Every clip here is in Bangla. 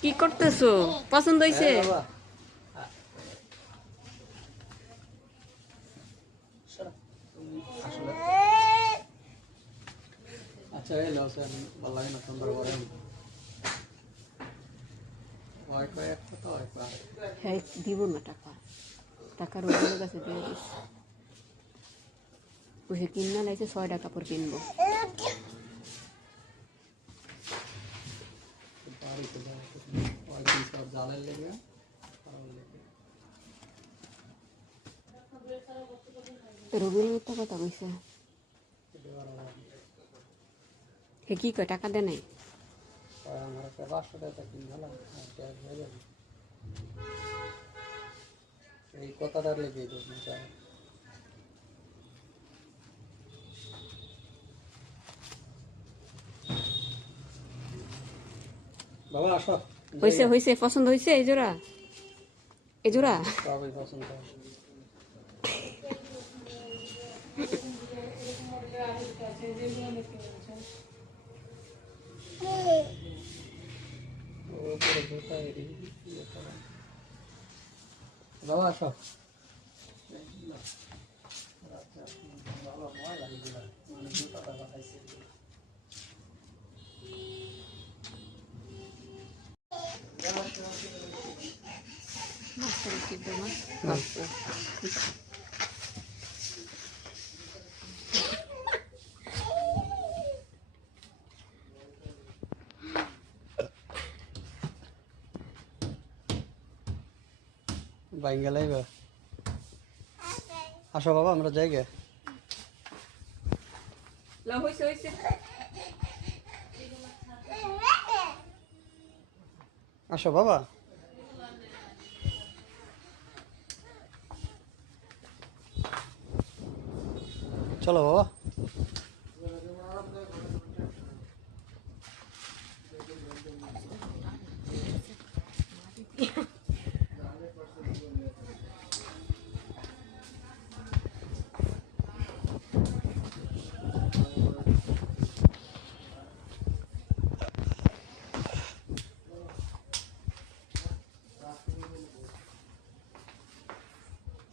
কি করতেছো? পছন্দ হয়েছে? আচ্ছা এই লস ভালো লাগে না সুন্দর করে ওয়াইট ওয়াই একটা তো একবার হ্যাঁ, দিব না টাকা। টাকা রোগের কাছে দিয়ে দিস। বুঝে কিনা লাগছে 6টা কাপড় কিনবো। বাড়িতে যায় ওয়াইট সব জালের লেগে রবির মিথ্যা কথা কইছে। হে কি কয় টাকা দে নাই? আমার একটা 500 টাকা কিনে হলাম হয়ে যাবে এই কথাটা রেখে দেবো বাবা আসো হয়েছে হয়েছে, পছন্দ হয়েছে এই জোড়া? এই জোড়া সবাই পছন্দ বাবা আসো বাইঙ্গা লাইবা আসো বাবা আমরা যাই গে আসো বাবা চলো বাবা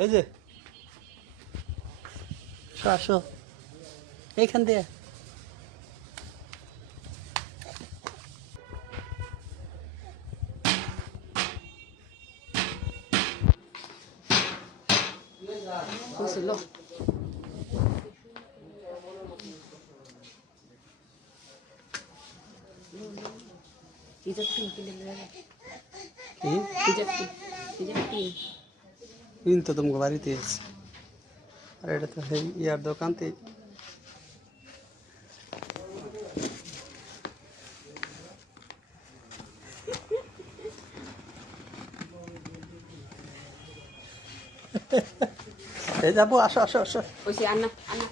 এই যে আসো এইখান দিয়ে বুঝল? তো তোমাকে বাড়িতে এসেছি আর এটা তো সেই ইয়ার দোকানতে এই যাবো আসো আসো আসো ওই আন্না আন্না